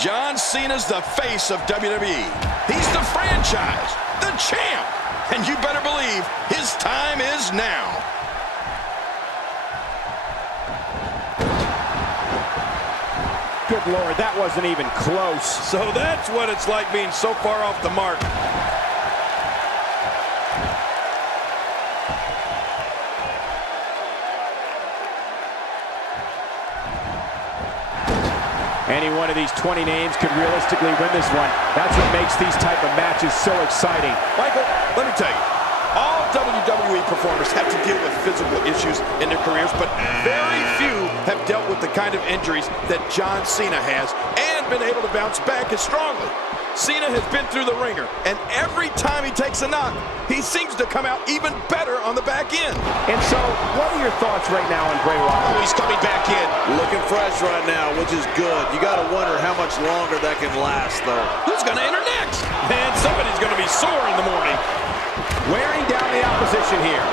John Cena's the face of WWE. He's the franchise, the champ. And you better believe his time is now. Good Lord, that wasn't even close. So that's what it's like being so far off the mark. Any one of these 20 names could realistically win this one. That's what makes these type of matches so exciting. Michael, let me tell you, all WWE performers have to deal with physical issues in their careers, but very few have dealt with the kind of injuries that John Cena has and been able to bounce back as strongly. Cena has been through the ringer, and every time he takes a knock, he seems to come out even better on the back end. And so, what are your thoughts right now on Bray Wyatt? Oh, he's coming back in. Looking fresh right now, which is good. You got to wonder how much longer that can last, though. Who's going to enter next? Man, somebody's going to be sore in the morning. Wearing down the opposition here.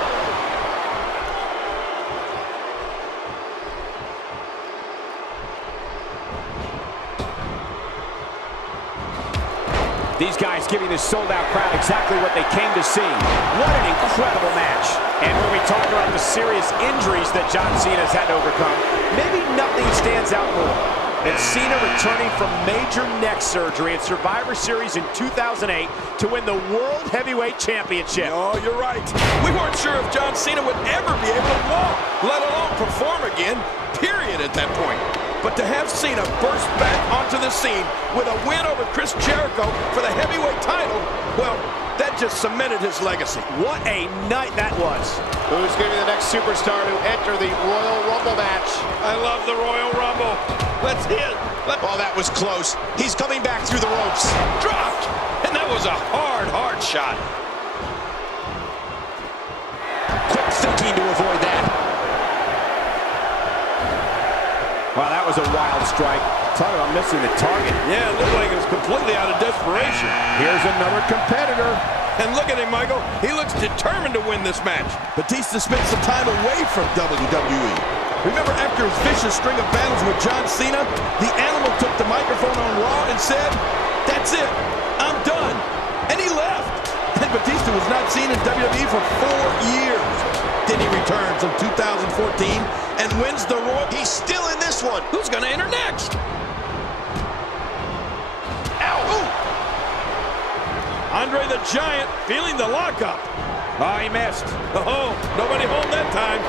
These guys giving this sold-out crowd exactly what they came to see. What an incredible match. And when we talk about the serious injuries that John Cena has had to overcome, maybe nothing stands out more than Cena returning from major neck surgery at Survivor Series in 2008 to win the World Heavyweight Championship. Oh, you're right. We weren't sure if John Cena would ever be able to walk, let alone perform again, period, at that point. But to have Cena burst back onto the scene with a win over Chris Jericho for the heavyweight title, well, that just cemented his legacy. What a night that was. Who's going to be the next superstar to enter the Royal Rumble match? I love the Royal Rumble. Let's hit. Oh, that was close. He's coming back through the ropes. Dropped. And that was a hard shot. Quick thinking to avoid that. Wow, that was a wild strike. Talk about missing the target. Yeah, it looked like it was completely out of desperation. Here's another competitor. And look at him, Michael. He looks determined to win this match. Batista spent some time away from WWE. Remember, after his vicious string of battles with John Cena, the Animal took the microphone on Raw and said, "That's it. I'm done." And he left. And Batista was not seen in WWE for 4 years. Then he returns in 2014 and wins the Royal. He's still in this one. Who's going to enter next? Ow! Ooh. Andre the Giant feeling the lockup. Oh, he missed. Oh, nobody home that time.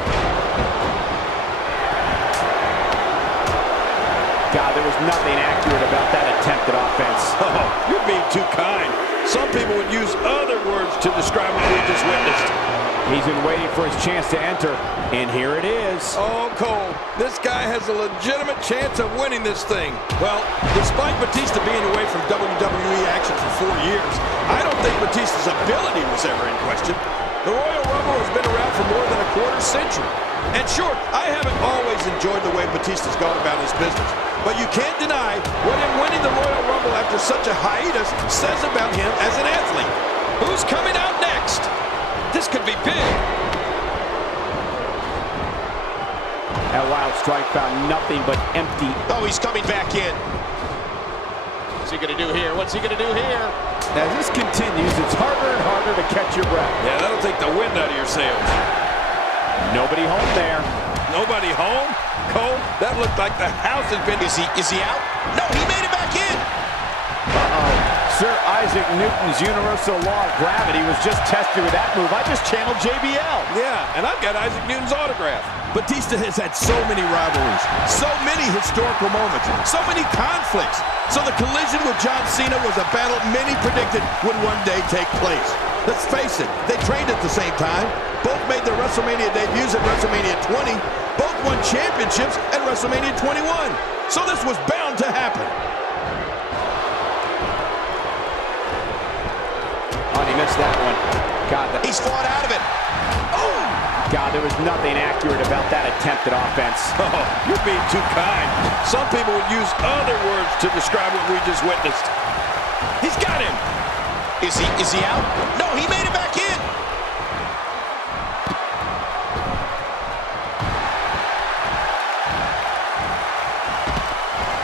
God, there was nothing accurate about that attempted offense. Oh, you're being too kind. Some people would use other words to describe what we just witnessed. He's been waiting for his chance to enter, and here it is. Oh, Cole, this guy has a legitimate chance of winning this thing. Well, despite Batista being away from WWE action for 4 years, I don't think Batista's ability was ever in question. The Royal Rumble has been around for more than a quarter century. And sure, I haven't always enjoyed the way Batista's gone about his business, but you can't deny what him winning the Royal Rumble after such a hiatus says about him as an athlete. Who's coming out next? This could be big. That wild strike found nothing but empty. Oh, he's coming back in. What's he going to do here? What's he going to do here? As this continues, it's harder and harder to catch your breath. Yeah, that'll take the wind out of your sails. Nobody home there. Nobody home? Cole, that looked like the house has been... Is he out? No, he made it back in. Sir Isaac Newton's universal law of gravity was just tested with that move. I just channeled JBL. Yeah, and I've got Isaac Newton's autograph. Batista has had so many rivalries, so many historical moments, so many conflicts. So the collision with John Cena was a battle many predicted would one day take place. Let's face it, they trained at the same time. Both made their WrestleMania debuts at WrestleMania 20. Both won championships at WrestleMania 21. So this was bound to happen. Oh, he missed that one. God, He's fought out of it. Oh! God, there was nothing accurate about that attempted offense. Oh, you're being too kind. Some people would use other words to describe what we just witnessed. He's got him. Is he out? No, he made it back in.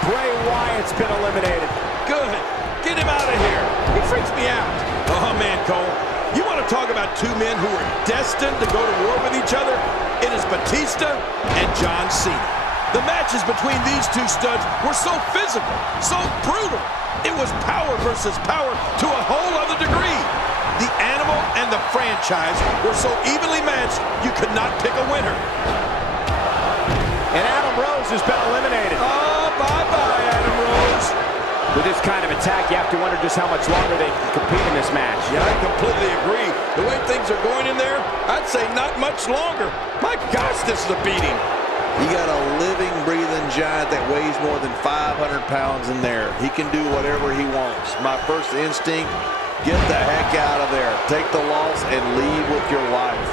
Bray Wyatt's been eliminated. freaks me out. Oh, man, Cole. You want to talk about two men who are destined to go to war with each other? It is Batista and John Cena. The matches between these two studs were so physical, so brutal. It was power versus power to a whole other degree. The Animal and the franchise were so evenly matched, you could not pick a winner. And Adam Rose has been eliminated. Oh, bye-bye, Adam Rose. With this kind of attack, you have to wonder just how much longer they can compete in this match. Yeah, I completely agree. The way things are going in there, I'd say not much longer. My gosh, this is a beating. You got a living, breathing giant that weighs more than 500 pounds in there. He can do whatever he wants. My first instinct, get the heck out of there. Take the loss and leave with your life.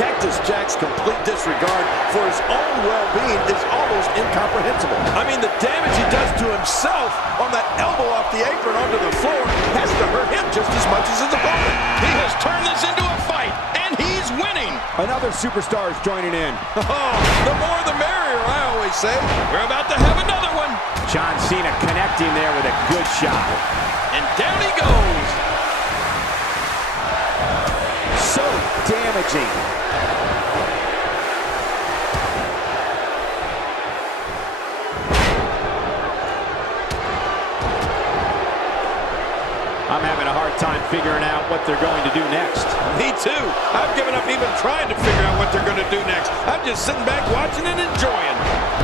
Cactus Jack's complete disregard for his own well-being is almost incomprehensible. I mean, the damage he does to himself on that elbow off the apron onto the floor has to hurt him just as much as his opponent. He has turned this into a fight, and he's winning. Another superstar is joining in. Oh, the more the merrier, I always say. We're about to have another one. John Cena connecting there with a good shot. And down he goes. So damaging. I'm having a hard time figuring out what they're going to do next. Me too. I've given up even trying to figure out what they're going to do next. I'm just sitting back watching and enjoying.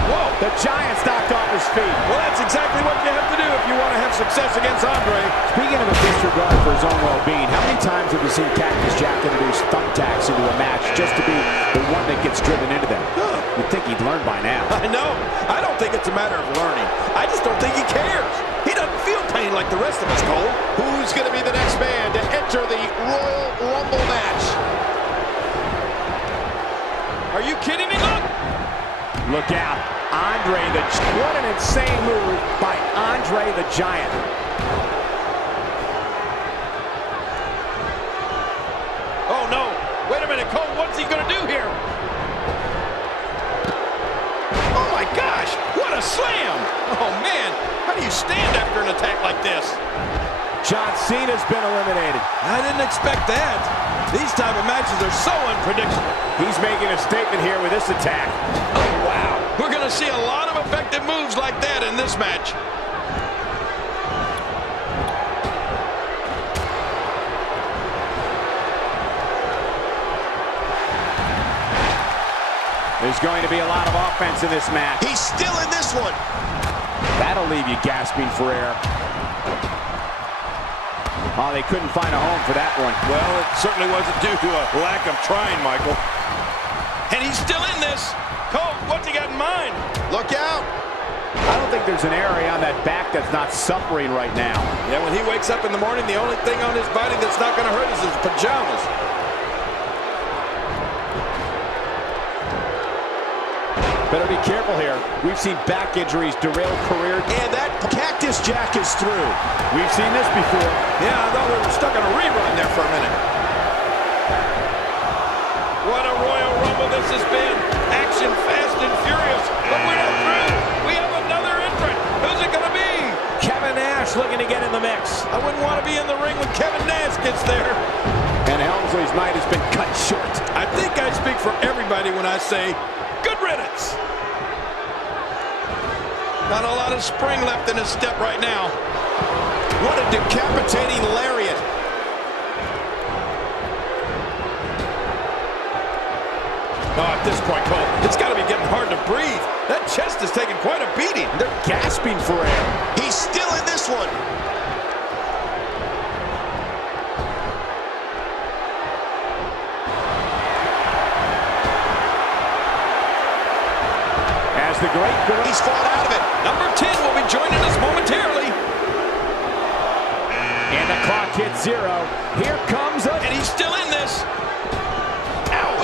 Whoa. The Giant's knocked off his feet. Well, that's exactly what you have to do if you want to have success against Andre. Speaking of a disregard for his own well-being, how many times have we seen Cactus Jack introduce thumbtacks into a match just to be the one that gets driven into them? You'd think he'd learn by now. I know. I don't think it's a matter of learning. I just don't think he cares. He doesn't feel pain like the rest of us, Cole. Who's going to be the next man to enter the Royal Rumble match? Are you kidding me? Look! Look out. Andre the... What an insane move by Andre the Giant. Oh, no. Wait a minute, Cole. What's he going to do here? Oh, my gosh. What a slam. Oh, man. How do you stand after an attack like this? John Cena's been eliminated. I didn't expect that. These type of matches are so unpredictable. He's making a statement here with this attack. Oh, wow. We're going to see a lot of effective moves like that in this match. There's going to be a lot of offense in this match. He's still in this one. That'll leave you gasping for air. Oh, they couldn't find a home for that one. Well, it certainly wasn't due to a lack of trying, Michael. And he's still in this. Cole, what's he got in mind? Look out. I don't think there's an area on that back that's not suffering right now. Yeah, when he wakes up in the morning, the only thing on his body that's not going to hurt is his pajamas. Better be careful here. We've seen back injuries derail career. And that Cactus Jack is through. We've seen this before. Yeah, I thought we were stuck on a rerun there for a minute. What a Royal Rumble this has been. Action fast and furious. But we're not through. We have another entrant. Who's it going to be? Kevin Nash looking to get in the mix. I wouldn't want to be in the ring when Kevin Nash gets there. And Helmsley's night has been cut short. I think I speak for everybody when I say, good riddance. Not a lot of spring left in his step right now. What a decapitating lariat. Oh, at this point, Cole, it's got to be getting hard to breathe. That chest is taking quite a beating. They're gasping for air. He's still in this one. As the great... He's fought out of it. Number 10 will be joining us momentarily. And the clock hits 0. Here comes a... And he's still in this. Ow!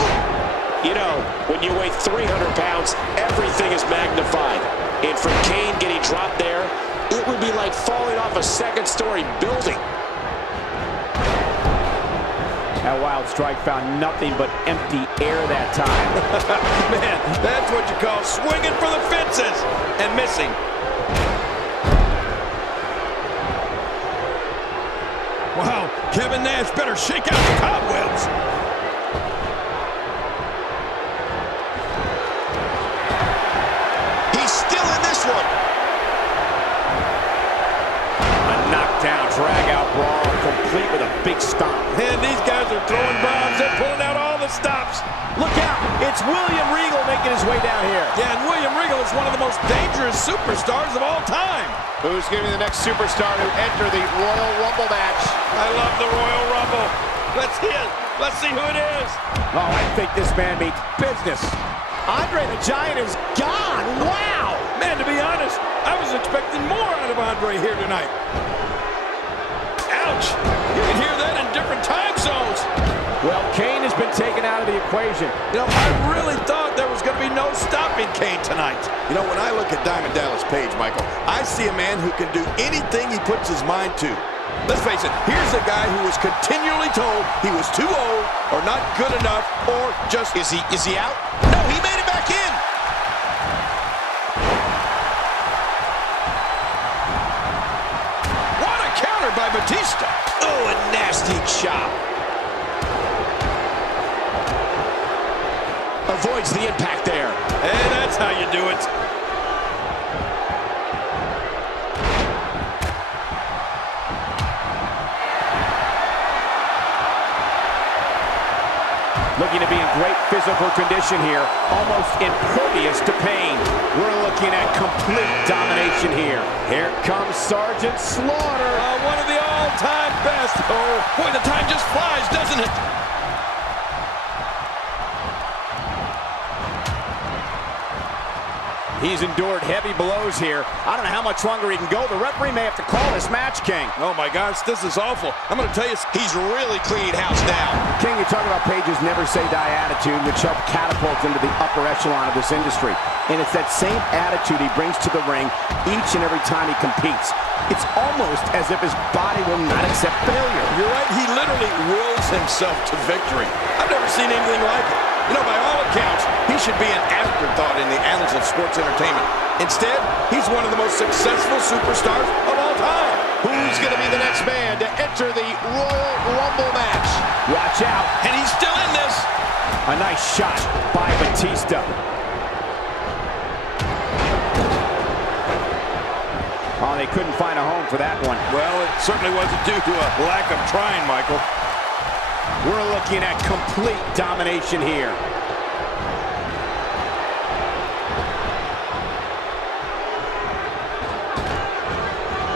You know, when you weigh 300 pounds, everything is magnified. And for Kane getting dropped there, it would be like falling off a second-story building. That wild strike found nothing but empty air that time. Man, that's what you call swinging for the fences and missing. Wow, Kevin Nash better shake out the cobwebs. He's still in this one. A knockdown, drag-out brawl, complete with a big stomp. And these guys are throwing bombs. They're pulling out all the stops. Look out, it's William Regal making his way down here. Yeah, and William Regal is one of the most dangerous superstars of all time. Who's going to be the next superstar to enter the Royal Rumble match? I love the Royal Rumble. Let's see it. Let's see who it is. Oh, I think this man means business. Andre the Giant is gone. Wow. Man, to be honest, I was expecting more out of Andre here tonight. Ouch. You can hear that in different time zones. Well, Kane has been taken out of the equation. You know, I really thought there was going to be no stopping Kane tonight. You know, when I look at Diamond Dallas Page, Michael, I see a man who can do anything he puts his mind to. Let's face it, here's a guy who was continually told he was too old or not good enough or just... Is he out? No, he made it back in. What a counter by Batista. Oh, a nasty chop. Avoids the impact there. And that's how you do it. Looking to be in great physical condition here, almost impervious to pain. We're looking at complete domination here. Here comes Sergeant Slaughter. One of the all-time best. Oh, boy, the time just flies, doesn't it? He's endured heavy blows here. I don't know how much longer he can go. The referee may have to call this match, King. Oh, my gosh, this is awful. I'm going to tell you, He's really cleaning house now. King, you're talking about Page's never-say-die attitude, which helped catapult into the upper echelon of this industry. And it's that same attitude he brings to the ring each and every time he competes. It's almost as if his body will not accept failure. you're right, he literally wills himself to victory. I've never seen anything like it. You know, by all accounts, he should be an afterthought in the annals of sports entertainment. Instead, he's one of the most successful superstars of all time. Who's going to be the next man to enter the Royal Rumble match? Watch out. And he's still in this. A nice shot by Batista. Oh, they couldn't find a home for that one. Well, it certainly wasn't due to a lack of trying, Michael. We're looking at complete domination here.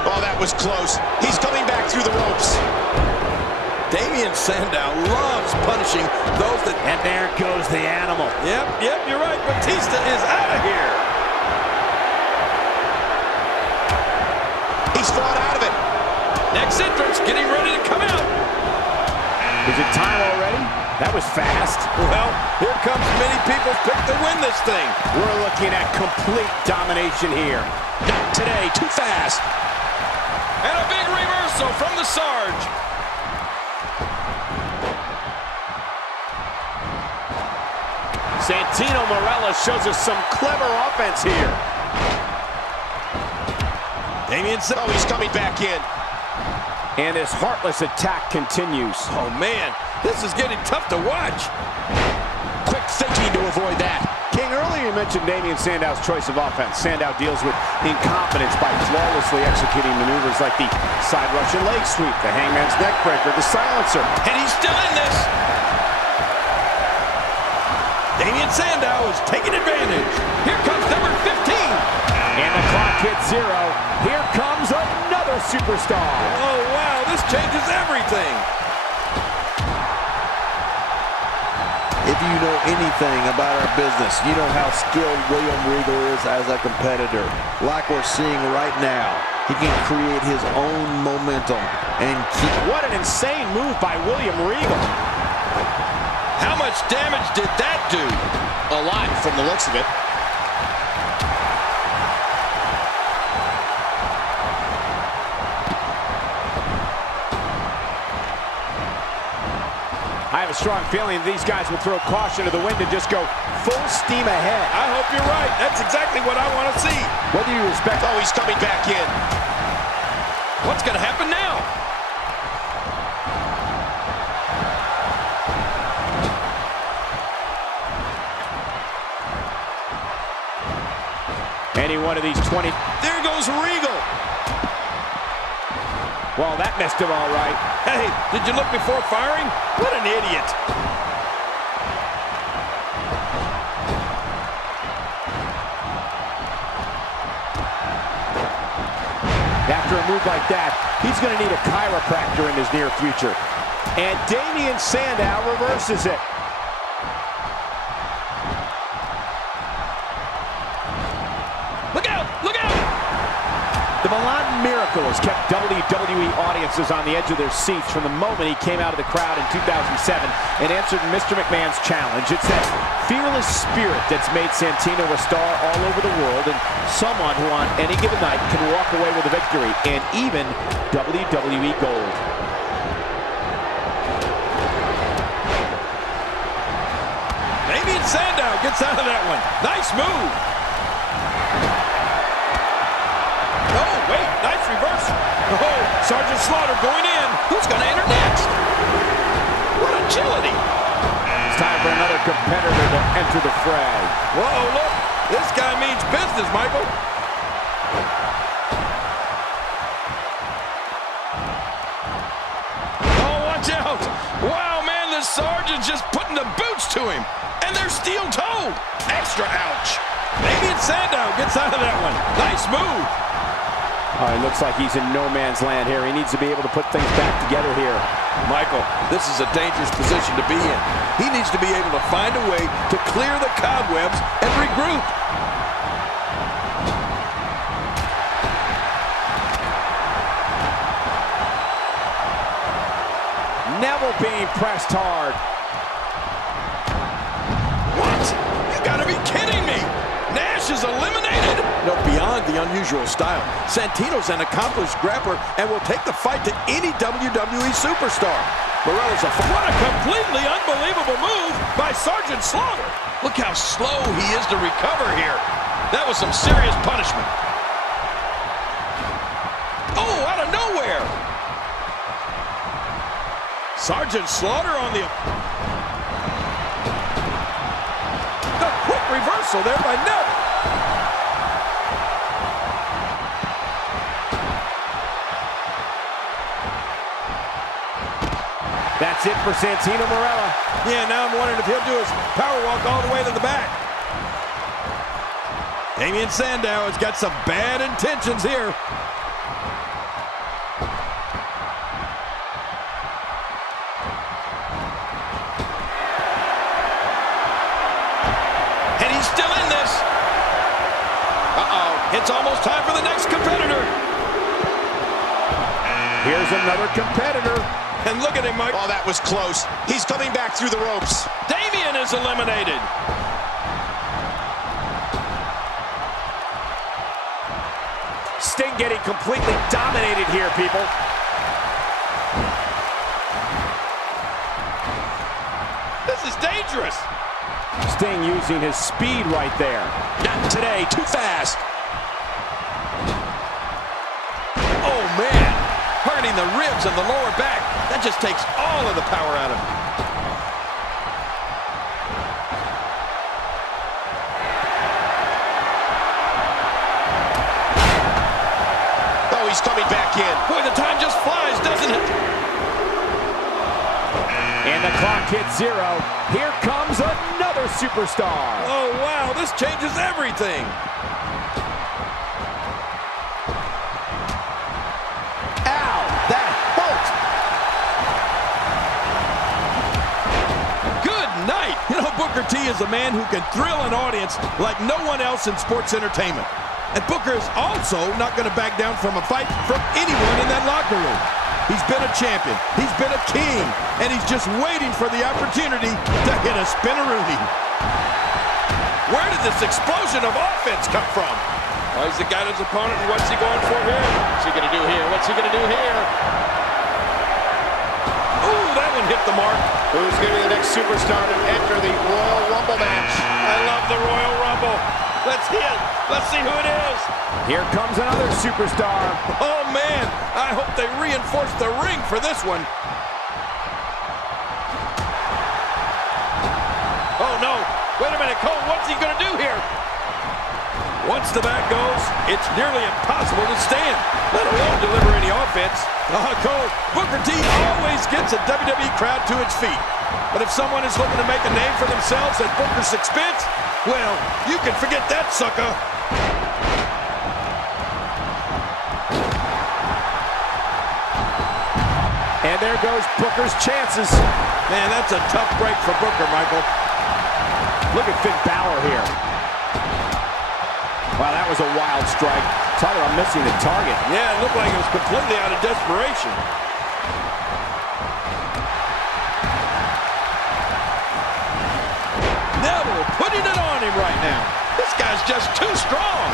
Oh, that was close. He's coming back through the ropes. Damien Sandow loves punishing those that... And there goes the animal. Yep, you're right. Batista is out of here. He's fought out of it. Next entrance, getting ready to come out. Is it time already? That was fast. Well, here comes many people's pick to win this thing. We're looking at complete domination here. Not today, too fast. And a big reversal from the Sarge. Santino Marella shows us some clever offense here. Damien Sandow. Oh, he's coming back in. And this heartless attack continues. Oh, man, this is getting tough to watch. Quick thinking to avoid that. King, earlier you mentioned Damien Sandow's choice of offense. Sandow deals with incompetence by flawlessly executing maneuvers like the side Russian leg sweep, the hangman's neck breaker, the silencer. And he's still in this. Damien Sandow is taking advantage. Here comes number 15. And the clock hits 0. Here comes another superstar. Oh, wow, this changes everything. If you know anything about our business, you know how skilled William Regal is as a competitor. Like we're seeing right now, he can create his own momentum and keep... What an insane move by William Regal. How much damage did that do? A lot from the looks of it. have a strong feeling these guys will throw caution to the wind and just go full steam ahead. I hope you're right. That's exactly what I want to see. Whether you respect... Oh, he's coming back in. What's going to happen now? Any one of these 20... There goes Regal. Well, that missed him all right. Hey, did you look before firing? What an idiot. After a move like that, he's going to need a chiropractor in his near future. And Damien Sandow reverses it. Look out! Look out! The Milan Miracle has kept WWE audiences on the edge of their seats from the moment he came out of the crowd in 2007 and answered Mr. McMahon's challenge. It's that fearless spirit that's made Santino a star all over the world and someone who on any given night can walk away with a victory and even WWE gold. Damien Sandow gets out of that one. Nice move. Oh, wait, nice reversal. Oh, Sergeant Slaughter going in. Who's going to enter next? What agility. It's time for another competitor to enter the fray. Whoa, look. This guy means business, Michael. Oh, watch out. Wow, man, the Sergeant's just putting the boots to him. And they're steel-toed. Extra ouch. Damien Sandow gets out of that one. Nice move. Oh, it looks like he's in no man's land here. He needs to be able to put things back together here. Michael, this is a dangerous position to be in. He needs to be able to find a way to clear the cobwebs and regroup. Neville being pressed hard. What? You gotta be kidding me! Nash is eliminated? No, beyond the unusual style, Santino's an accomplished grappler and will take the fight to any WWE superstar. Marella's what a completely unbelievable move by Sergeant Slaughter. Look how slow he is to recover here. That was some serious punishment. Oh, out of nowhere! Sergeant Slaughter on the quick reversal there by Neville. That's it for Santino Marella. Yeah, now I'm wondering if he'll do his power walk all the way to the back. Damien Sandow has got some bad intentions here. And he's still in this. Uh-oh, it's almost time for the next competitor. Here's another competitor. And look at him, Mike. Oh, that was close. He's coming back through the ropes. Damien is eliminated. Sting getting completely dominated here, people. This is dangerous. Sting using his speed right there. Not today, too fast. Oh, man. Hurting the ribs and the lower back. That just takes all of the power out of him. Oh, he's coming back in. Boy, the time just flies, doesn't it? And the clock hits 0. Here comes another superstar. Oh, wow, this changes everything. Ow, that hurt. Good night. You know, Booker T is a man who can thrill an audience like no one else in sports entertainment. And Booker is also not going to back down from a fight from anyone in that locker room. He's been a champion, he's been a king, and he's just waiting for the opportunity to hit a spinneroonie. Where did this explosion of offense come from? Oh, he's got his opponent, and what's he going for here? What's he going to do here? What's he going to do here? Ooh, that one hit the mark. Who's going to be the next superstar to enter the Royal Rumble match? I love the Royal Rumble. Let's hit. Let's see who it is. Here comes another superstar. Oh, man. I hope they reinforce the ring for this one. Oh, no. Wait a minute, Cole. What's he going to do here? Once the back goes, it's nearly impossible to stand, let alone deliver any offense. Cole, Booker T always gets a WWE crowd to its feet. But if someone is looking to make a name for themselves at Booker's expense, well, you can forget that, sucker. And there goes Booker's chances. Man, that's a tough break for Booker, Michael. Look at Finn Balor here. Wow, that was a wild strike. Talk about missing the target. Yeah, it looked like it was completely out of desperation. Neville putting it on him right now. This guy's just too strong.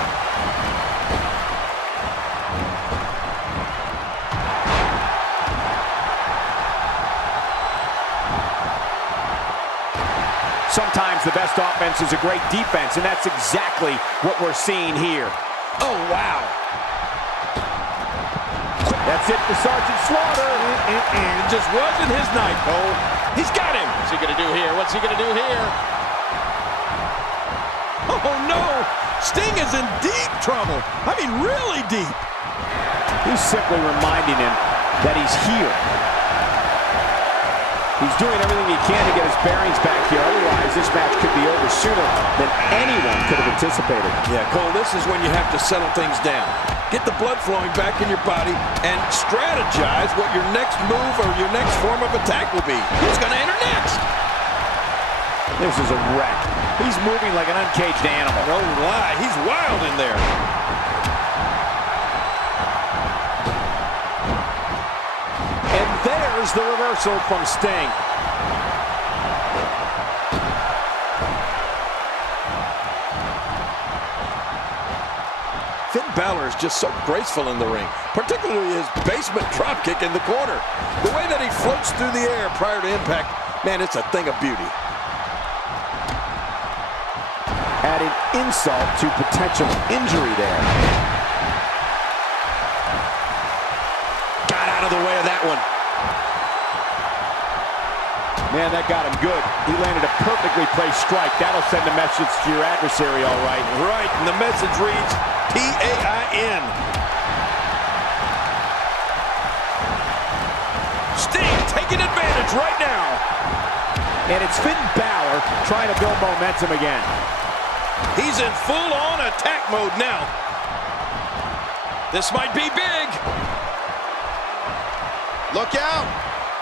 Sometimes the best offense is a great defense, and that's exactly what we're seeing here. Oh, wow. That's it for Sergeant Slaughter. It just wasn't his night, Cole. He's got him. What's he going to do here? What's he going to do here? Oh, no. Sting is in deep trouble. I mean, really deep. He's simply reminding him that he's here. He's doing everything he can to get his bearings back here. Otherwise, this match could be over sooner than anyone could have anticipated. Yeah, Cole, this is when you have to settle things down. Get the blood flowing back in your body and strategize what your next move or your next form of attack will be. Who's going to enter next? This is a wreck. He's moving like an uncaged animal. No lie, he's wild in there. And there's the reversal from Sting. Finn Balor is just so graceful in the ring, particularly his basement dropkick in the corner. The way that he floats through the air prior to impact, man, it's a thing of beauty. Adding insult to potential injury there. Got out of the way of that one. Man, that got him good. He landed a perfectly placed strike. That'll send a message to your adversary, all right. Right, and the message reads, P-A-I-N. Sting taking advantage right now. And it's Finn Balor trying to build momentum again. He's in full-on attack mode now. This might be big. Look out.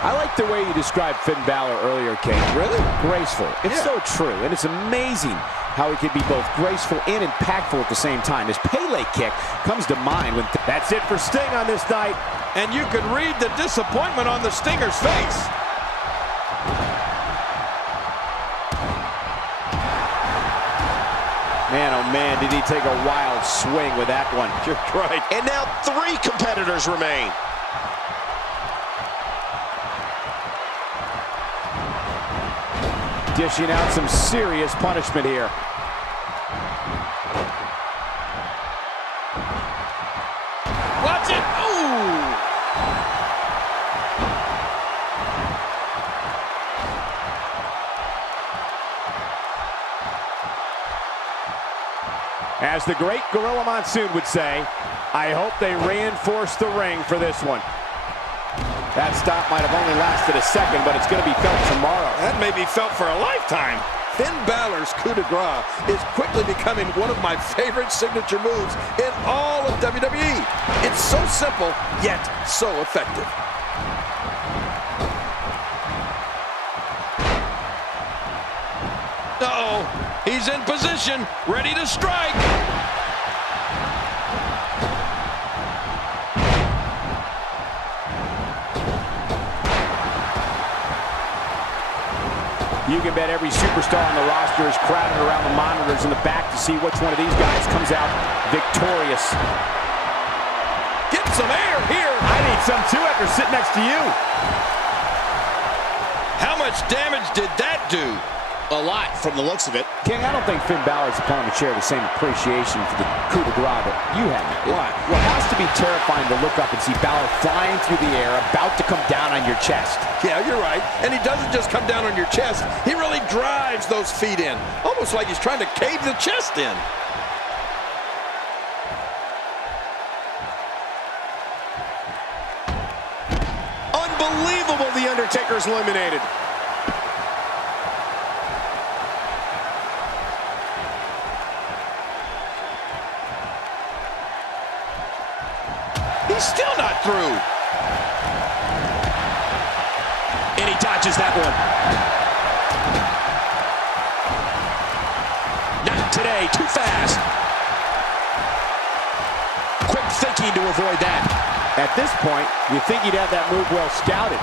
I like the way you described Finn Balor earlier, Kate. Really? Graceful. It's so true, and it's amazing how he can be both graceful and impactful at the same time. His Pele kick comes to mind when... That's it for Sting on this night. And you could read the disappointment on the Stinger's face. Man, oh man, did he take a wild swing with that one. You're right. And now 3 competitors remain. Dishing out some serious punishment here. Watch it. Ooh. As the great Gorilla Monsoon would say, I hope they reinforce the ring for this one. That stop might have only lasted a second, but it's going to be felt tomorrow. That may be felt for a lifetime. Finn Balor's coup de grace is quickly becoming one of my favorite signature moves in all of WWE. It's so simple, yet so effective. Uh-oh, he's in position, ready to strike. You can bet every superstar on the roster is crowded around the monitors in the back to see which one of these guys comes out victorious. Get some air here. I need some too after sitting next to you. How much damage did that do? A lot from the looks of it. King, I don't think Finn Balor's opponent would share the same appreciation for the coup de grace that you have. Why? Well, it has to be terrifying to look up and see Balor flying through the air, about to come down on your chest. Yeah, you're right. And he doesn't just come down on your chest. He really drives those feet in, almost like he's trying to cave the chest in. Unbelievable, The Undertaker's eliminated. He's still not through. And he dodges that one. Not today, too fast. Quick thinking to avoid that. At this point, you think he'd have that move well scouted.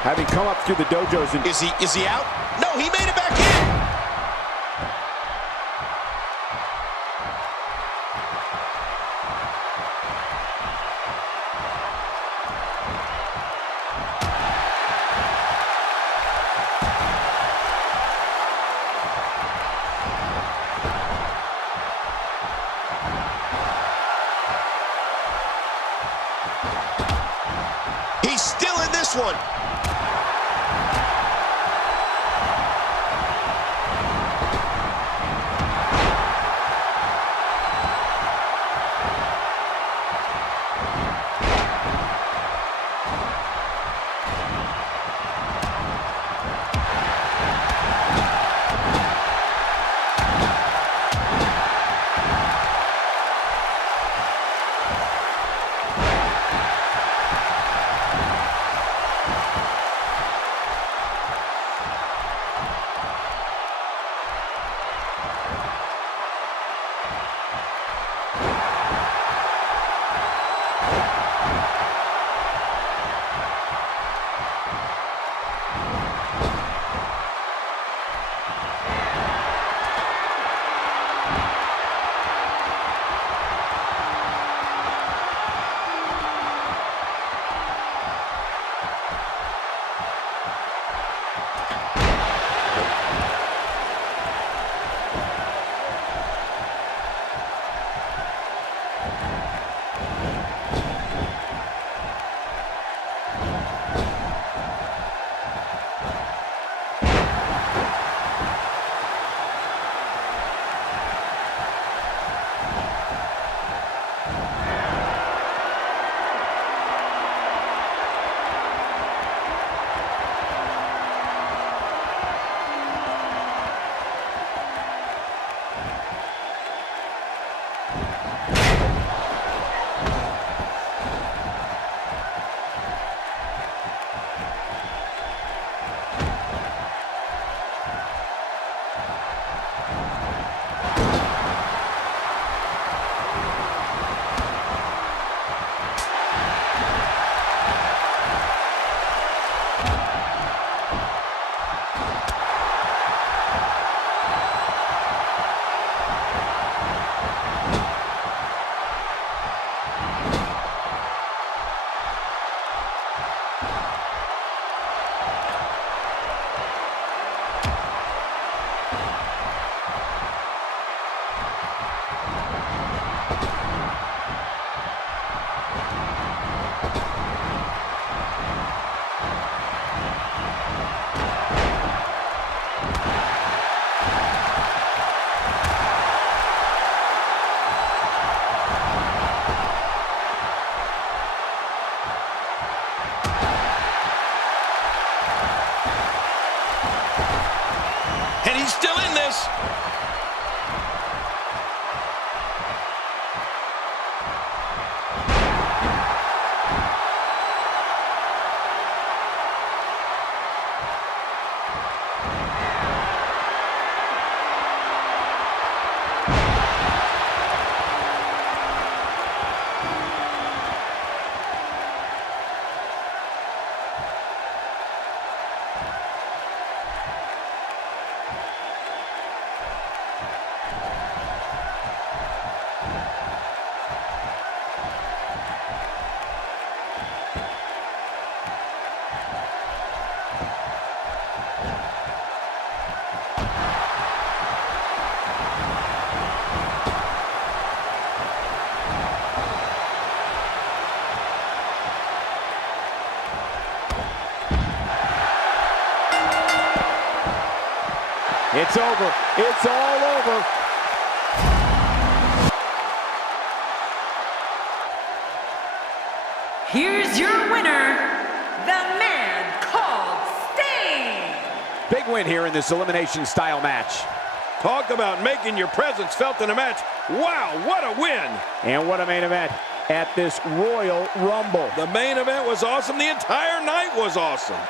Having come up through the dojos and... Is he out? No, he made it back in. He's still in this one. He's still in this. It's over. It's all over. Here's your winner, the man called Sting. Big win here in this elimination style match. Talk about making your presence felt in a match. Wow, what a win. And what a main event at this Royal Rumble. The main event was awesome. The entire night was awesome.